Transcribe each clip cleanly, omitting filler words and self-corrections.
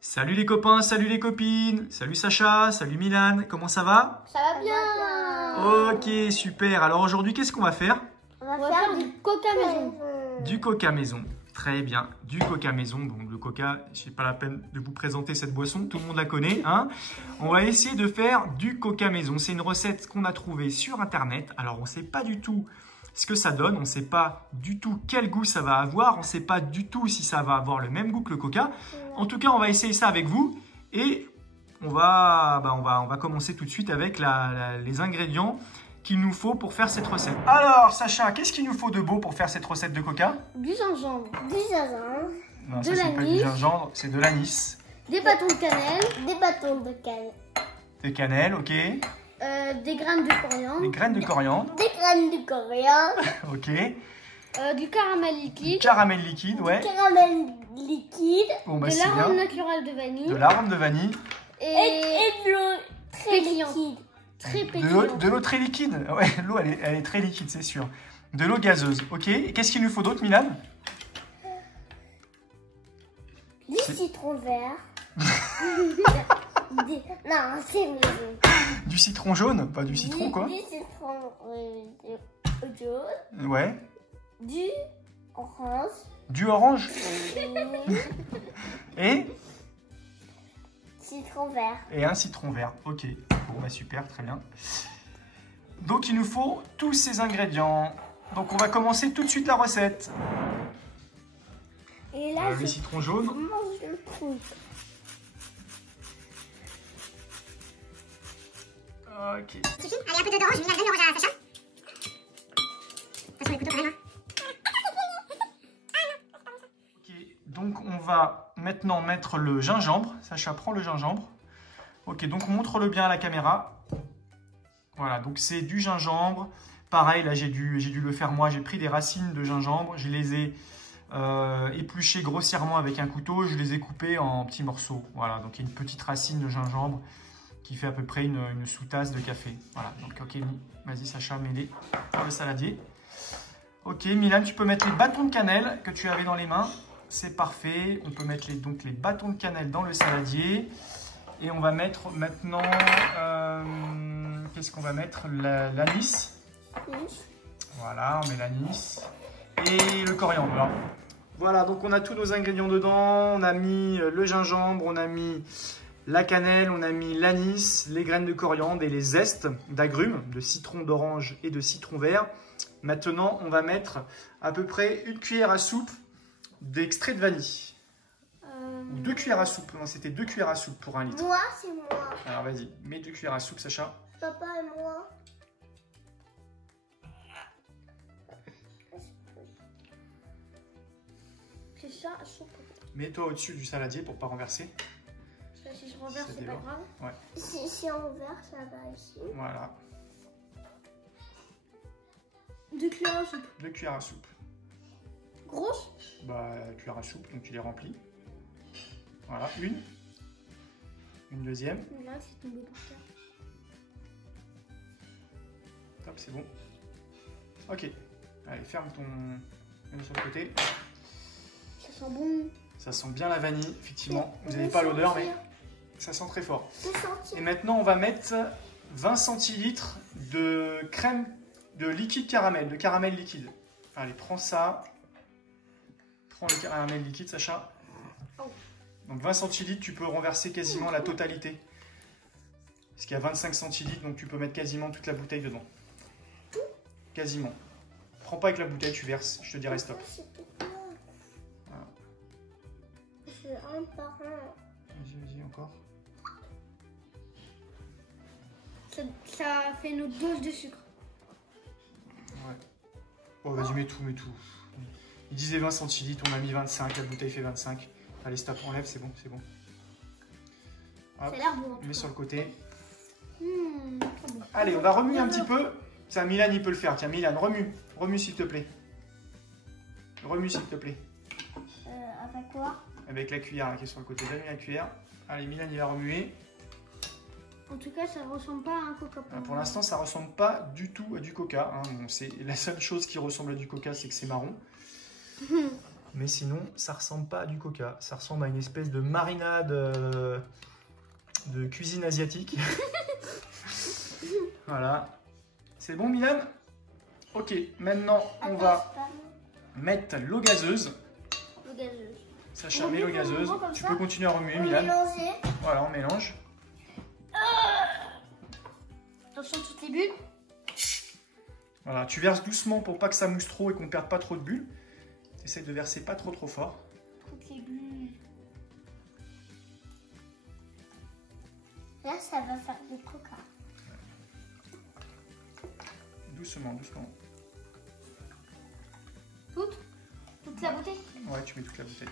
Salut les copains, salut les copines, salut Sacha, salut Milan, comment ça va? Ça va bien. Ok, super. Alors aujourd'hui, qu'est-ce qu'on va faire? On va faire du coca maison. Du coca maison. Très bien, du coca maison. Bon, le coca, je n'ai pas la peine de vous présenter cette boisson, tout le monde la connaît, hein. On va essayer de faire du coca maison. C'est une recette qu'on a trouvée sur Internet. Alors, on ne sait pas du tout ce que ça donne. On ne sait pas du tout quel goût ça va avoir. On ne sait pas du tout si ça va avoir le même goût que le coca. En tout cas, on va essayer ça avec vous. Et on va commencer tout de suite avec les ingrédients qu'il nous faut pour faire cette recette. Alors, Sacha, qu'est-ce qu'il nous faut de beau pour faire cette recette de coca? Du gingembre. Du gingembre. Non, ça, c'est pas du gingembre, c'est de l'anis. Des bâtons de cannelle. Des bâtons de cannelle. De cannelle, ok. Des graines de coriandre. Des graines de coriandre. Des graines de coriandre. Ok. Du caramel liquide. Du caramel liquide, ouais. Caramel liquide. Bon, bah, de c'est l'arôme bien. naturel de vanille. De l'arôme de vanille. Et de l'eau très liquide. Très pétillante. De l'eau très liquide. Ouais, l'eau, elle est très liquide, c'est sûr. De l'eau gazeuse, ok. Et qu'est-ce qu'il nous faut d'autre, Milan? Du citron vert. Non, c'est mieux. Du citron jaune, pas du citron, quoi. Du citron jaune. Ouais. Du orange. Du orange. Et Citron vert. Et un citron vert, ok. Bon, bah super, très bien. Donc, il nous faut tous ces ingrédients. Donc, on va commencer tout de suite la recette. Et là, le citron jaune. Mange le truc. Ok. Allez, un peu d'orange, Milan, donne l'orange à Sacha. Attention les couteaux quand même. Ok, donc on va maintenant mettre le gingembre. Sacha, prends le gingembre. Ok, donc montre-le bien à la caméra. Voilà, donc c'est du gingembre. Pareil, là j'ai dû le faire moi. J'ai pris des racines de gingembre. Je les ai épluchées grossièrement avec un couteau. Je les ai coupées en petits morceaux. Voilà, donc il y a une petite racine de gingembre qui fait à peu près une sous-tasse de café. Voilà, donc ok, vas-y Sacha, mets-les dans le saladier. Ok, Milan, tu peux mettre les bâtons de cannelle que tu avais dans les mains. C'est parfait. On peut mettre donc les bâtons de cannelle dans le saladier. Et on va mettre maintenant, qu'est-ce qu'on va mettre? L'anis. Voilà, on met l'anis. Et le coriandre. Voilà, donc on a tous nos ingrédients dedans. On a mis le gingembre, on a mis la cannelle, on a mis l'anis, les graines de coriandre et les zestes d'agrumes, de citron, d'orange et de citron vert. Maintenant, on va mettre à peu près une cuillère à soupe d'extrait de vanille. Ou 2 cuillères à soupe. Non, c'était 2 cuillères à soupe pour 1 litre. Moi, c'est moi. Alors vas-y, mets 2 cuillères à soupe, Sacha. Papa et moi. C'est ça, soupe. Mets-toi au-dessus du saladier pour ne pas renverser. Parce que si je renverse, c'est pas grave. Ouais. Si on renverse, ça va ici. Voilà. 2 cuillères à soupe. 2 cuillères à soupe. Grosse? Bah, cuillère à soupe, donc tu les remplis. Voilà, une. Une deuxième. Là, c'est tombé par terre. Top, c'est bon. Ok. Allez, ferme ton... Mets-le sur le côté. Ça sent bon. Ça sent bien la vanille, effectivement. Vous n'avez pas l'odeur, mais ça sent très fort. Et maintenant, on va mettre 20 centilitres de crème de liquide caramel, de caramel liquide. Allez, prends ça. Prends le caramel liquide, Sacha. Donc 20 centilitres, tu peux renverser quasiment la totalité. Parce qu'il y a 25 centilitres, donc tu peux mettre quasiment toute la bouteille dedans. Quasiment. Prends pas avec la bouteille, tu verses, je te dirai stop. Voilà. C'est un par un. Vas-y, encore. Ça fait notre dose de sucre. Ouais. Oh, vas-y, mets tout, mets tout. Il disait 20 centilitres, on a mis 25, la bouteille fait 25. Allez, stop, enlève, c'est bon, c'est bon. Ça a l'air bon. Mets sur le côté. Bon. Allez, on va remuer un petit peu. Ça, Milan, il peut le faire. Tiens, Milan, remue. Remue, s'il te plaît. Remue, s'il te plaît. Avec quoi? Avec la cuillère qui est sur le côté. Donne-lui la cuillère. Allez, Milan, il va remuer. En tout cas, ça ne ressemble pas à un coca. Pour l'instant, ça ne ressemble pas du tout à du coca. Hein. Bon, la seule chose qui ressemble à du coca, c'est que c'est marron. Mais sinon, ça ressemble pas à du coca. Ça ressemble à une espèce de marinade de cuisine asiatique. Voilà. C'est bon, Milan? Ok, maintenant, on va mettre l'eau gazeuse. L'eau gazeuse. Sacha, mets l'eau gazeuse. Tu peux continuer à remuer, On Milan. mélanger. Voilà, on mélange. Attention, toutes les bulles. Voilà, tu verses doucement pour pas que ça mousse trop et qu'on perde pas trop de bulles. Essaye de verser pas trop fort. Toutes les bulles. Là, ça va faire du coca. Doucement, doucement. Toute la bouteille. Ouais, tu mets toute la bouteille.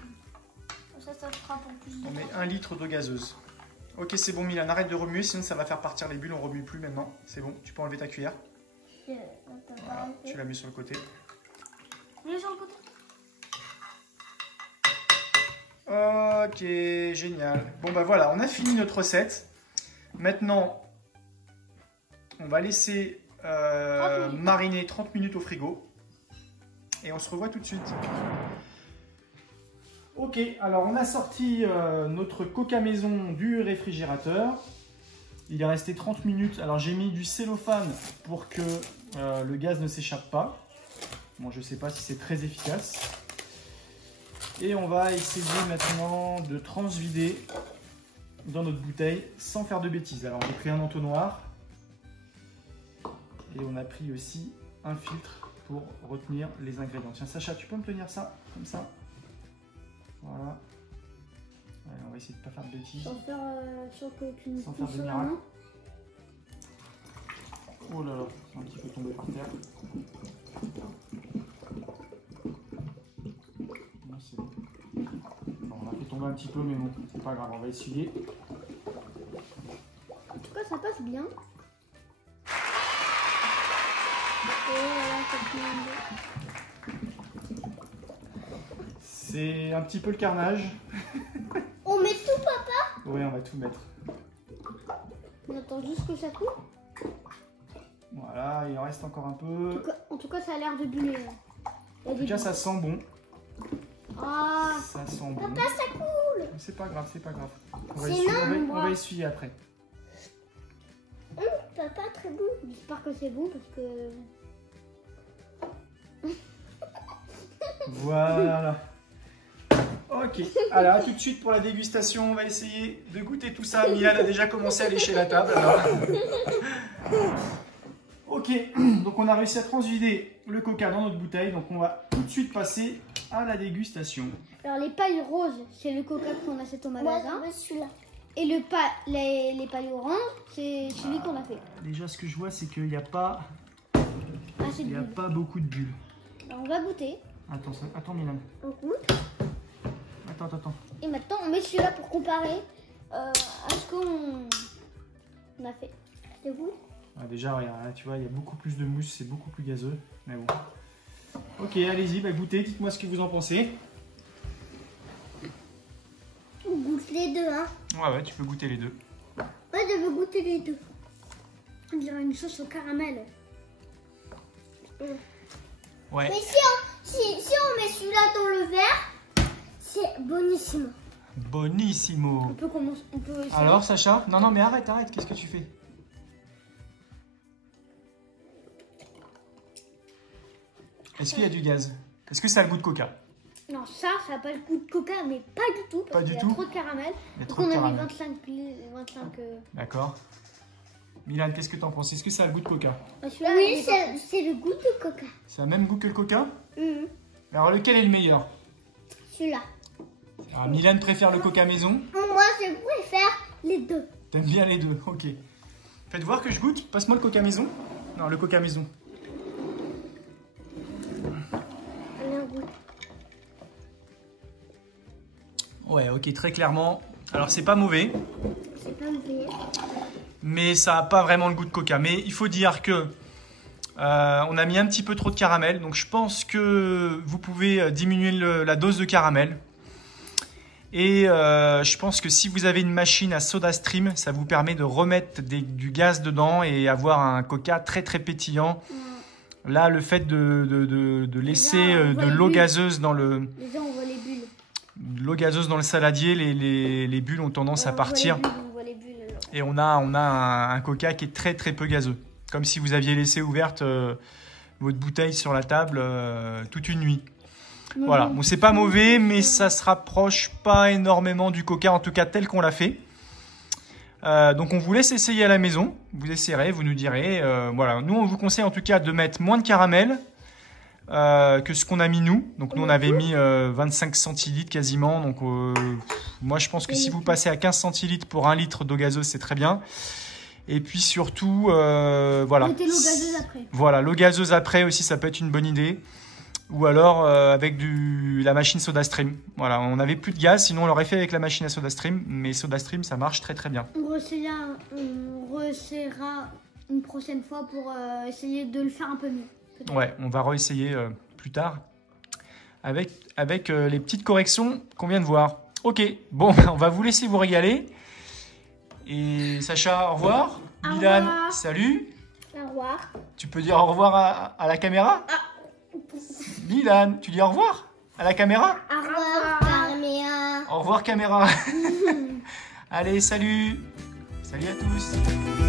Ça fera pour plus de On met temps. 1 litre d'eau gazeuse. Ok, c'est bon, Milan, arrête de remuer, sinon ça va faire partir les bulles. On remue plus maintenant. C'est bon, tu peux enlever ta cuillère. Voilà, tu la mets sur le côté. Mets sur le côté. Ok, génial. Bon bah voilà, on a fini notre recette. Maintenant, on va laisser mariner 30 minutes au frigo. Et on se revoit tout de suite. Ok, alors on a sorti notre coca maison du réfrigérateur. Il est resté 30 minutes. Alors j'ai mis du cellophane pour que le gaz ne s'échappe pas. Bon, je ne sais pas si c'est très efficace. Et on va essayer maintenant de transvider dans notre bouteille sans faire de bêtises. Alors j'ai pris un entonnoir. Et on a pris aussi un filtre pour retenir les ingrédients. Tiens Sacha, tu peux me tenir ça comme ça? Voilà. Allez, on va essayer de ne pas faire de bêtises. Sans faire de miracle. Oh là là, c'est un petit peu tombé par terre. Non, c'est bon. Bon, on a fait tomber un petit peu, mais bon, c'est pas grave, on va essuyer. En tout cas, ça passe bien. C'est un petit peu le carnage. On met tout, papa? Oui, on va tout mettre. On attend juste que ça coule. Voilà, il en reste encore un peu. En tout cas, ça a l'air de buller. En tout cas, ça sent bon. Ah, Ça sent bon. papa, ça coule. C'est pas grave, c'est pas grave. On va essuyer après. Papa, très bon. J'espère que c'est bon parce que... Voilà. Ok, alors à tout de suite pour la dégustation. On va essayer de goûter tout ça. Milan a déjà commencé à lécher la table. Alors. Ok, donc on a réussi à transvider le coca dans notre bouteille. Donc on va tout de suite passer à la dégustation. Alors les pailles roses, c'est le coca qu'on achète au magasin. Ouais, celui-là. Et les pailles oranges, c'est celui qu'on a fait. Déjà, ce que je vois, c'est qu'il n'y a pas, pas beaucoup de bulles. Alors, on va goûter. Attends Milan. On goûte. Attends. Et maintenant, on met celui-là pour comparer à ce qu'on a fait. C'est vous? Déjà, regarde, là, tu vois, il y a beaucoup plus de mousse, c'est beaucoup plus gazeux. Mais bon. Ok, allez-y, goûtez, dites-moi ce que vous en pensez. On goûte les deux, hein. Ouais, tu peux goûter les deux. Ouais, je veux goûter les deux. On dirait une sauce au caramel. Ouais. Mais si on met celui-là dans le verre, c'est bonissimo. Bonissimo. On peut essayer. Alors, Sacha? Non, mais arrête, qu'est-ce que tu fais? Est-ce qu'il y a du gaz? Est-ce que ça a le goût de coca? Non, ça n'a pas le goût de coca, mais pas du tout. Parce qu'il y a trop de caramel. Donc on a mis 25. D'accord. Milan, qu'est-ce que t'en penses? Est-ce que ça a le goût de coca? Oui, c'est le goût de coca. C'est le même goût que le coca? Alors lequel est le meilleur? Celui-là. Alors Milan préfère le coca maison? Moi, je préfère les deux. T'aimes bien les deux, ok. Faites voir que je goûte. Passe-moi le coca maison. Non, le coca maison. Ouais, ok, très clairement. Alors, c'est pas mauvais. C'est pas mauvais. Mais ça n'a pas vraiment le goût de coca. Mais il faut dire que on a mis un petit peu trop de caramel. Donc, je pense que vous pouvez diminuer la dose de caramel. Et je pense que si vous avez une machine à SodaStream, ça vous permet de remettre du gaz dedans et avoir un coca très très pétillant. Là, le fait de laisser de l'eau gazeuse dans le... Déjà, on voit les bulles. L'eau gazeuse dans le saladier, les bulles ont tendance à partir. On voit les bulles, et on a un coca qui est très très peu gazeux. Comme si vous aviez laissé ouverte votre bouteille sur la table toute une nuit. Voilà, bon, c'est pas mauvais, mais ça se rapproche pas énormément du coca, en tout cas tel qu'on l'a fait. Donc on vous laisse essayer à la maison, vous essayerez, vous nous direz. Voilà, nous on vous conseille en tout cas de mettre moins de caramel que ce qu'on a mis nous. Donc nous on avait mis 25 centilitres quasiment. Donc moi je pense que si vous passez à 15 centilitres pour 1 litre d'eau gazeuse, c'est très bien. Et puis surtout, voilà. Mettez l'eau gazeuse après. Voilà, l'eau gazeuse après aussi, ça peut être une bonne idée. Ou alors avec la machine SodaStream. Voilà, on n'avait plus de gaz, sinon on l'aurait fait avec la machine à SodaStream. Mais SodaStream, ça marche très très bien. On réessayera une prochaine fois pour essayer de le faire un peu mieux. Ouais, on va réessayer plus tard avec les petites corrections qu'on vient de voir. Ok, bon, on va vous laisser vous régaler. Et Sacha, au revoir. Milan, salut. Au revoir. Tu peux dire au revoir à la caméra? Milan, tu dis au revoir à la caméra? Au revoir, caméra. Au revoir, caméra. Allez, salut. Salut à tous.